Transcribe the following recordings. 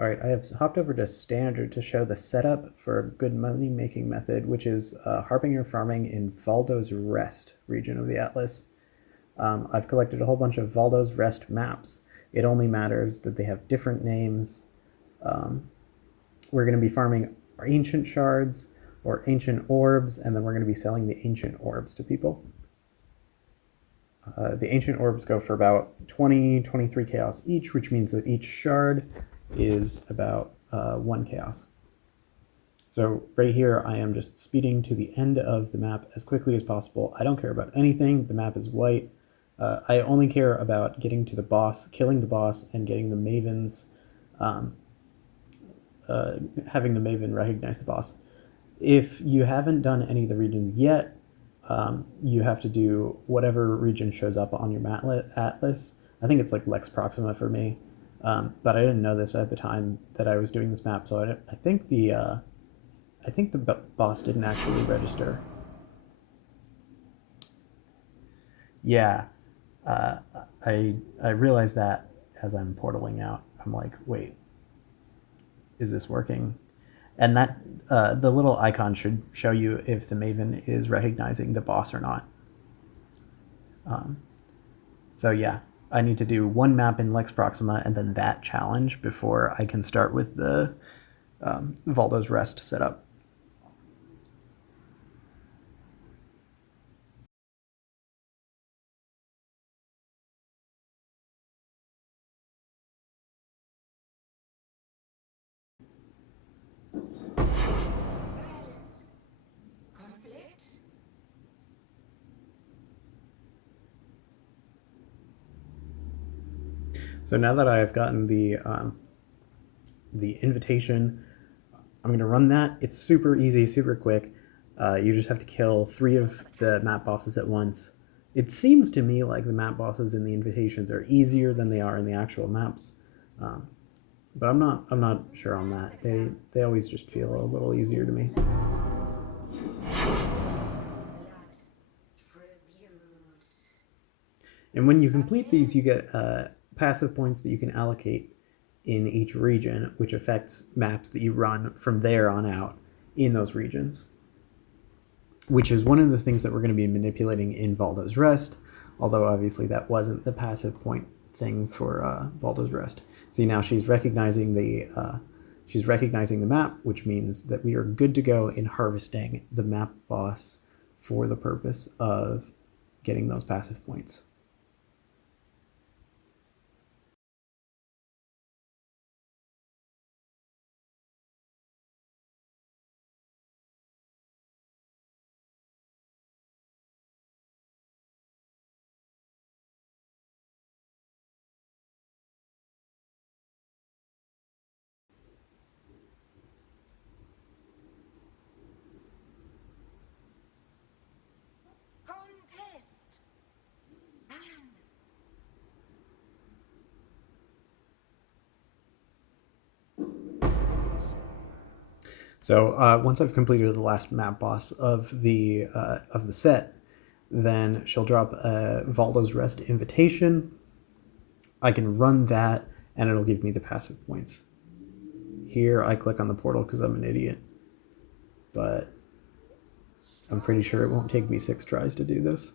All right, I have hopped over to standard to show the setup for a good money making method, which is harbinger farming in Valdo's Rest region of the Atlas. I've collected a whole bunch of Valdo's Rest maps. It only matters that they have different names. Um, we're going to be farming ancient shards or ancient orbs, and then we're going to be selling the ancient orbs to people. The ancient orbs go for about 23 chaos each, which means that each shard is about 1 chaos. So right here, I am just speeding to the end of the map as quickly as possible. I don't care about anything. The map is white. I only care about getting to the boss, killing the boss, and getting the mavens, um, having the maven recognize the boss. If you haven't done any of the regions yet, you have to do whatever region shows up on your atlas. I think it's like Lex Proxima for me, but I didn't know this at the time that I was doing this map, so I think the boss didn't actually register. Yeah, uh, I realized that as I'm portaling out. I'm like, wait, is this working? And that the little icon should show you if the Maven is recognizing the boss or not. Um, so yeah, I need to do one map in Lex Proxima and then that challenge before I can start with the Valdo's Rest setup. So now that I have gotten the invitation, I'm going to run that. It's super easy, super quick. You just have to kill 3 of the map bosses at once. It seems to me like the map bosses in the invitations are easier than they are in the actual maps, um, but I'm not sure on that. They always just feel a little easier to me. And when you complete these, you get passive points that you can allocate in each region, which affects maps that you run from there on out in those regions, which is one of the things that we're going to be manipulating in Valdo's Rest, although obviously that wasn't the passive point thing for Valdo's Rest. See, now she's recognizing the map, which means that we are good to go in harvesting the map boss for the purpose of getting those passive points. So once I've completed the last map boss of the set, then she'll drop a Valdo's Rest invitation. I can run that, and it'll give me the passive points. Here, I click on the portal because I'm an idiot, but I'm pretty sure it won't take me 6 tries to do this.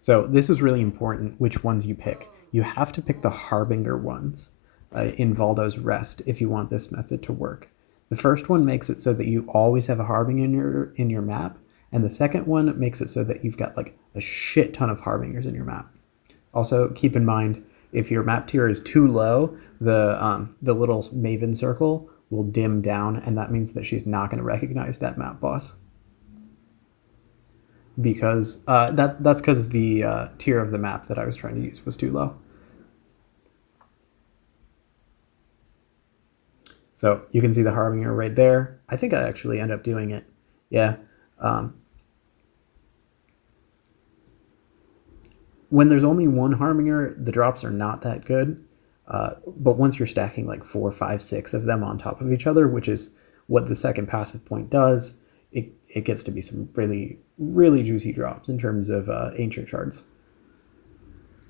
So this is really important, which ones you pick. You have to pick the Harbinger ones in Valdo's Rest if you want this method to work. The first one makes it so that you always have a Harbinger in your map, and the second one makes it so that you've got like a shit ton of Harbingers in your map. Also, keep in mind, if your map tier is too low, the little Maven circle will dim down, and that means that she's not going to recognize that map boss, because that's because the tier of the map that I was trying to use was too low. So you can see the Harbinger right there. I think I actually end up doing it. Yeah. Um, when there's only one Harbinger, the drops are not that good. But once you're stacking like 4, 5, 6 of them on top of each other, which is what the second passive point does, it gets to be some really, really juicy drops in terms of ancient shards.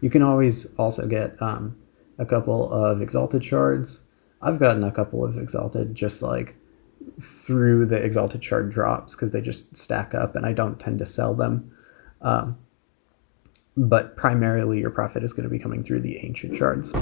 You can always also get a couple of exalted shards. I've gotten a couple of exalted just like through the exalted shard drops because they just stack up and I don't tend to sell them. But primarily your profit is going to be coming through the ancient shards.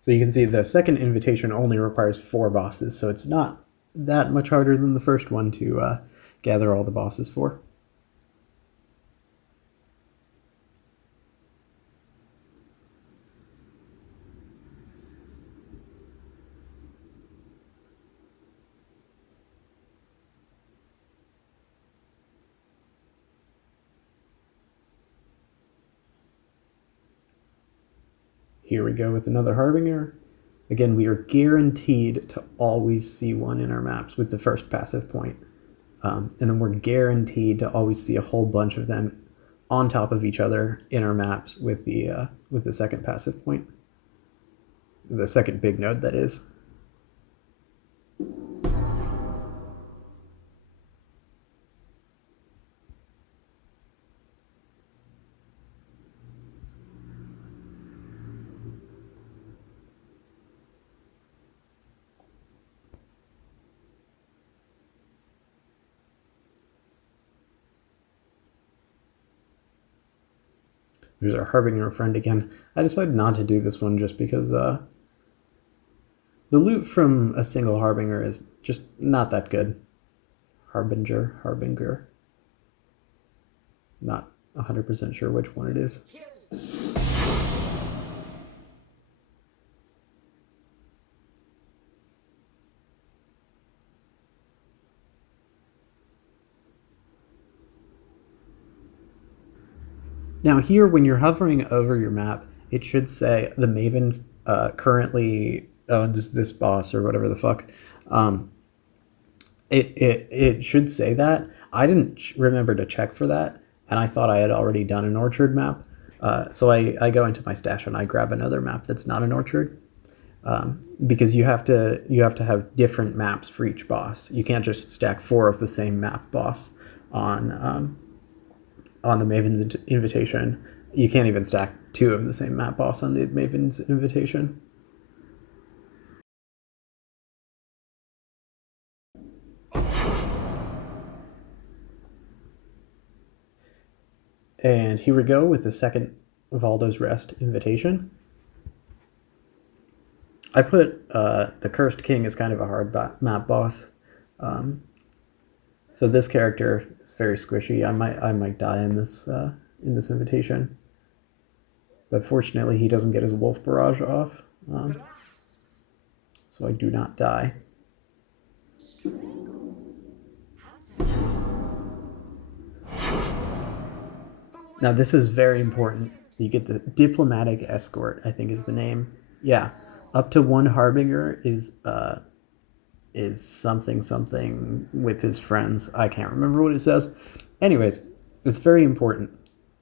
So you can see the second invitation only requires 4 bosses, so it's not that much harder than the first one to gather all the bosses for. Here we go with another Harbinger. Again, we are guaranteed to always see one in our maps with the first passive point. And then we're guaranteed to always see a whole bunch of them on top of each other in our maps with the second passive point. The second big node, that is. There's our Harbinger friend again. I decided not to do this one just because the loot from a single Harbinger is just not that good. Harbinger. Not 100% sure which one it is. Now here, when you're hovering over your map, it should say the Maven currently owns this boss or whatever the fuck. It should say that. I didn't remember to check for that, and I thought I had already done an orchard map. So I go into my stash and I grab another map that's not an orchard. Because you have to have different maps for each boss. You can't just stack 4 of the same map boss on the Maven's invitation. You can't even stack 2 of the same map boss on the Maven's invitation. And here we go with the second Valdo's Rest invitation. I put the Cursed King as kind of a hard map boss. So this character is very squishy. I might die in this invitation, but fortunately he doesn't get his Wolf Barrage off, so I do not die. Now this is very important. You get the Diplomatic Escort, I think is the name. Yeah, up to 1 Harbinger is something with his friends. I can't remember what it says. Anyways, it's very important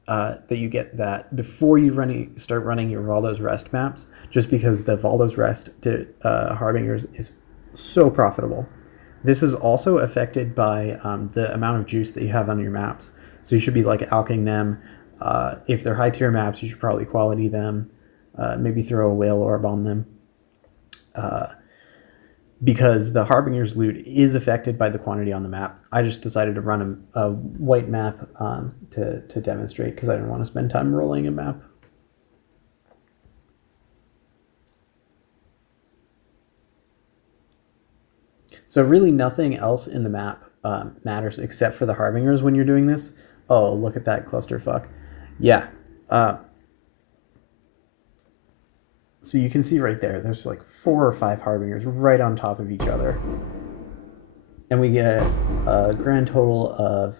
that you get that before you start running your Valdo's Rest maps, just because the Valdo's Rest to Harbingers is so profitable. This is also affected by the amount of juice that you have on your maps. So you should be like alching them. If they're high tier maps, you should probably quality them. Maybe throw a whale orb on them. Because the Harbinger's loot is affected by the quantity on the map. I just decided to run a white map to demonstrate because I didn't want to spend time rolling a map. So really nothing else in the map matters except for the Harbingers when you're doing this. Oh, look at that clusterfuck. Yeah. So you can see right there, there's like 4 or 5 Harbingers right on top of each other. And we get a grand total of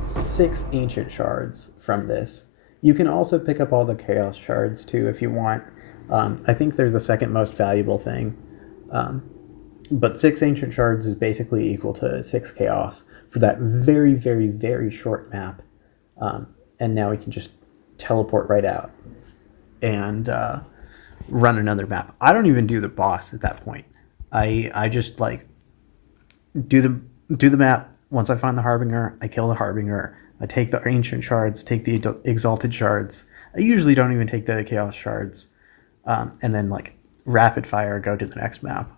6 Ancient Shards from this. You can also pick up all the Chaos Shards too if you want. I think they're the second most valuable thing. But 6 Ancient Shards is basically equal to 6 Chaos for that very, very, very short map. and now we can just teleport right out and run another map. I don't even do the boss at that point. I just like do the map. Once I find the Harbinger, I kill the Harbinger. I take the Ancient Shards, take the Exalted Shards. I usually don't even take the Chaos Shards, and then like rapid fire go to the next map.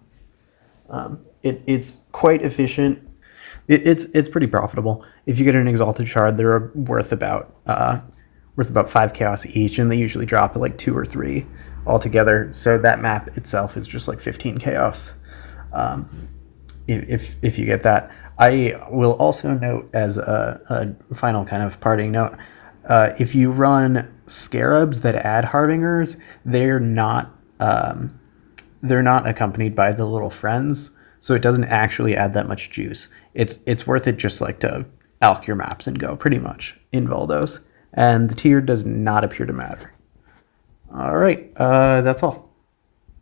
It's quite efficient. It's pretty profitable. If you get an Exalted Shard, they're worth about 5 chaos each, and they usually drop at like 2 or 3 altogether. So that map itself is just like 15 chaos. If you get that, I will also note as a final kind of parting note, if you run Scarabs that add Harbingers, they're not accompanied by the little friends, so it doesn't actually add that much juice. It's worth it just like to alch your maps and go pretty much in Valdos, and the tier does not appear to matter. All right, that's all.